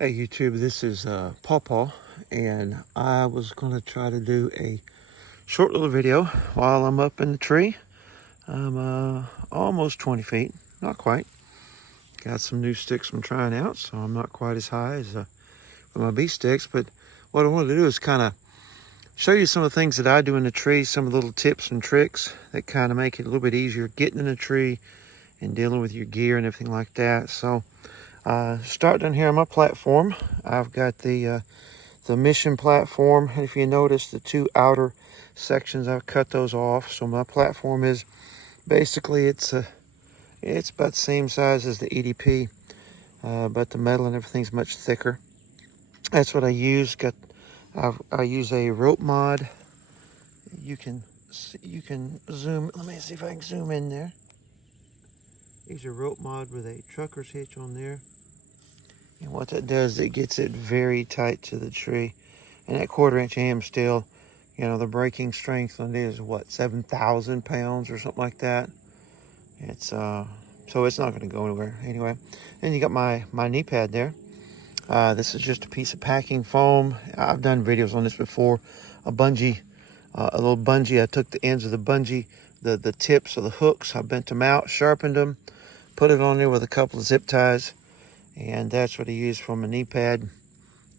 Hey YouTube, this is Paw, and I was going to try to do a short little video while I'm up in the tree. I'm almost 20 feet, not quite. Got some new sticks I'm trying out, so I'm not quite as high as with my bee sticks, but what I wanted to do is kind of show you some of the things that I do in the tree, some of the little tips and tricks that kind of make it a little bit easier getting in the tree and dealing with your gear and everything like that. So start down here on my platform. I've got the mission platform, and if you notice the two outer sections, I've cut those off. So my platform is basically it's about the same size as the EDP, but the metal and everything's much thicker. That's what I use. I use a rope mod. You can zoom. Let me see if I can zoom in there. Use a rope mod with a trucker's hitch on there. And what that does, it gets it very tight to the tree. And that 1/4 inch ham steel, you know, the breaking strength on it is what, 7,000 pounds or something like that. It's so it's not going to go anywhere anyway. Then you got my knee pad there. This is just a piece of packing foam. I've done videos on this before. A bungee, a little bungee. I took the ends of the bungee, the tips of the hooks. I bent them out, sharpened them, put it on there with a couple of zip ties. And that's what I use for my knee pad.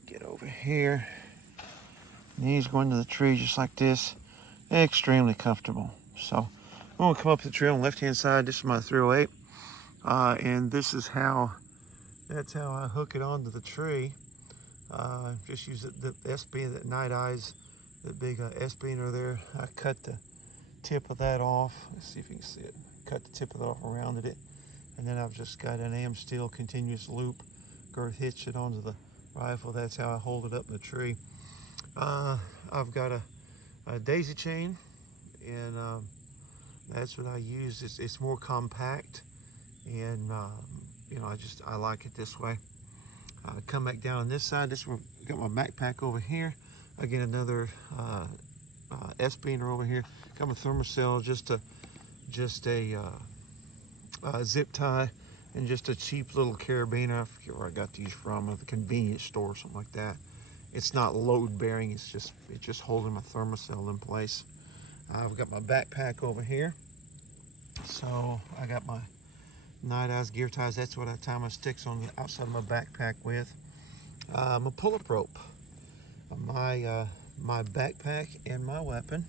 Get over here. Knees going to the tree just like this. Extremely comfortable. So I'm going to come up the tree on the left hand side. This is my 308. And this is that's how I hook it onto the tree. Just use the S-beam, that Night Eyes, that big S-beamer there. I cut the tip of that off. Let's see if you can see it. Cut the tip of that off around it. And then I've just got an AM steel continuous loop girth hitch it onto the rifle. That's how I hold it up in the tree. I've got a daisy chain, and that's what I use. It's more compact, and you know, I like it this way. Come back down on this side. This one, got my backpack over here. Again, another S-beamer over here. Got my Thermacell, just a zip tie, and just a cheap little carabiner. I forget where I got these from, at the convenience store or something like that. It's not load bearing, it's just holding my Thermacell in place. I've got my backpack over here. So I got my Night Eyes gear ties. That's what I tie my sticks on the outside of my backpack with. My pull-up rope. My backpack and my weapon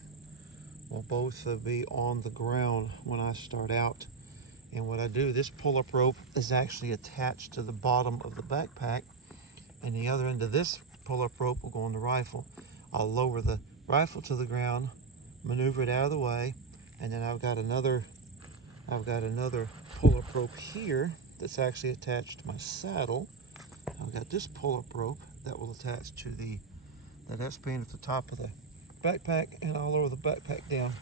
will both be on the ground when I start out. And what I do, this pull-up rope is actually attached to the bottom of the backpack, and the other end of this pull-up rope will go on the rifle. I'll lower the rifle to the ground, maneuver it out of the way, and then I've got another pull-up rope here that's actually attached to my saddle. I've got this pull-up rope that will attach to that S-band at the top of the backpack, and I'll lower the backpack down.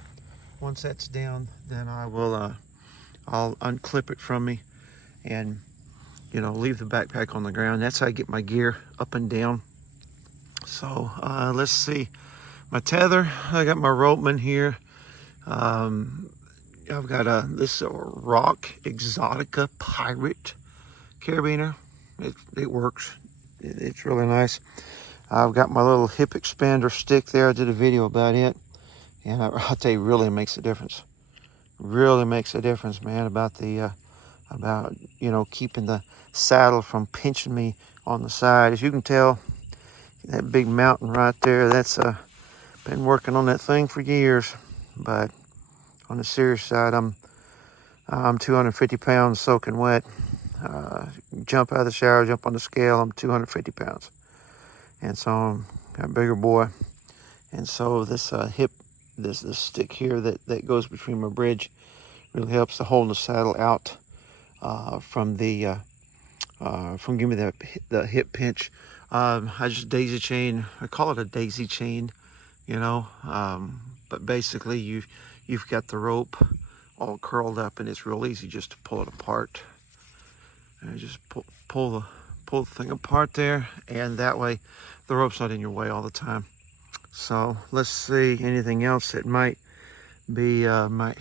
Once that's down, then I'll unclip it from me and, you know, leave the backpack on the ground. That's how I get my gear up and down. So let's see. My tether, I got my Ropeman here. I've got this Rock Exotica Pirate carabiner. It works. It's really nice. I've got my little hip expander stick there. I did a video about it, and I'll tell you, really makes a difference. Really makes a difference, man, about you know, keeping the saddle from pinching me on the side. As you can tell, that big mountain right there, that's been working on that thing for years. But on the serious side, I'm 250 pounds soaking wet. Jump out of the shower, jump on the scale, I'm 250 pounds. And so I'm a bigger boy. And so this this stick here that goes between my bridge really helps to hold the saddle out from giving me the hip pinch. I just daisy chain. I call it a daisy chain, you know. But basically, you've got the rope all curled up, and it's real easy just to pull it apart. And just pull the thing apart there, and that way the rope's not in your way all the time. So let's see anything else that might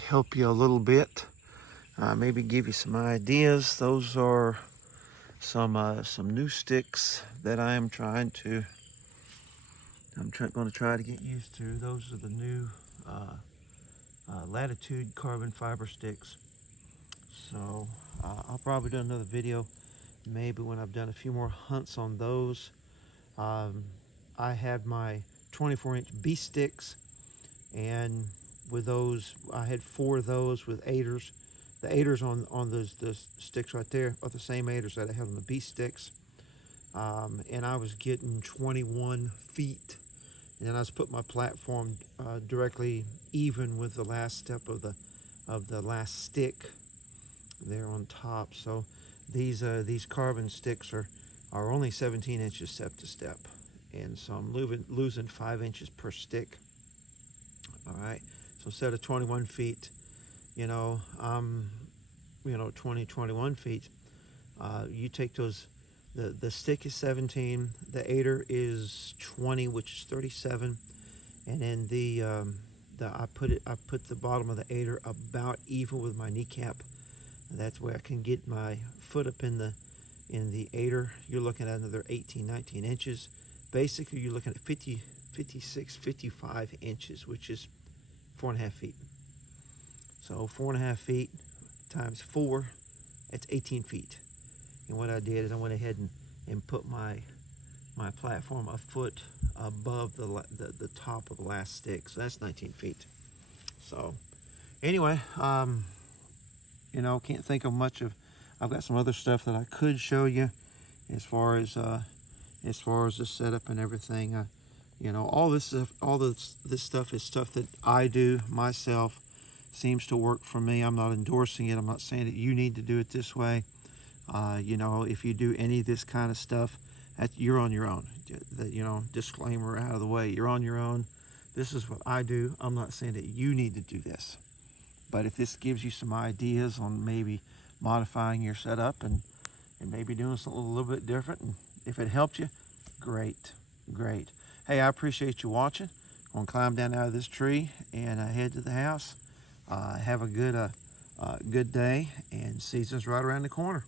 help you a little bit. Maybe give you some ideas. Those are some new sticks that I am going to try to get used to. Those are the new Latitude carbon fiber sticks. So I'll probably do another video maybe when I've done a few more hunts on those. I had my 24-inch Beast sticks, and with those I had 4 of those with aiders. The aiders on those sticks right there are the same aiders that I had on the Beast sticks, and I was getting 21 feet. And then I was putting my platform directly even with the last step of the last stick there on top. So these carbon sticks are only 17 inches step to step, and so I'm losing 5 inches per stick. All right, so instead of 21 feet, 21 feet. You take those. The stick is 17, the aider is 20, which is 37, and then I put the bottom of the aider about even with my kneecap. That's where I can get my foot up in the aider. You're looking at another 18, 19 inches. Basically, you're looking at 50, 56, 55 inches, which is 4.5 feet. So 4.5 feet times 4, that's 18 feet. And what I did is I went ahead and put my platform a foot above the top of the last stick. So that's 19 feet. So anyway, can't think of much of. I've got some other stuff that I could show you as far as the setup and everything. All this stuff is stuff that I do myself. Seems to work for me. I'm not endorsing it. I'm not saying that you need to do it this way. If you do any of this kind of stuff, you're on your own. Disclaimer out of the way. You're on your own. This is what I do. I'm not saying that you need to do this. But if this gives you some ideas on maybe modifying your setup and maybe doing something a little bit different, and if it helped you, great. Hey, I appreciate you watching. I'm going to climb down out of this tree and head to the house. Have a good day, and season's right around the corner.